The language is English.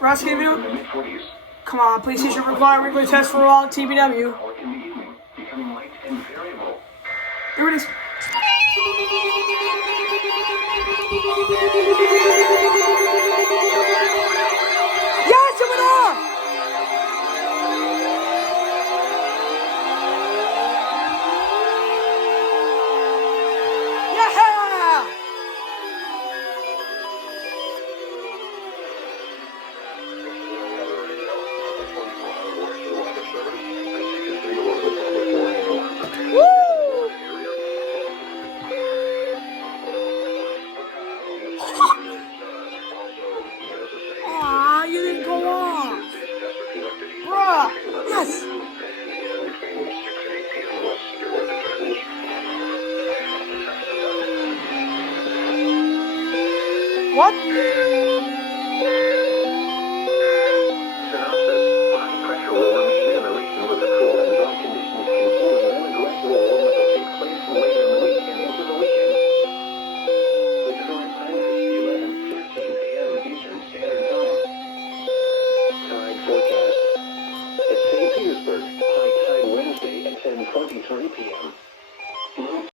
Rescue you? Come on, please use your required weekly test for all TBW. Here it is. Yes, it went off! Yeah! Aw, you didn't go off. Bruh, yes. What? St. Petersburg, high tide Wednesday at 10:23 p.m.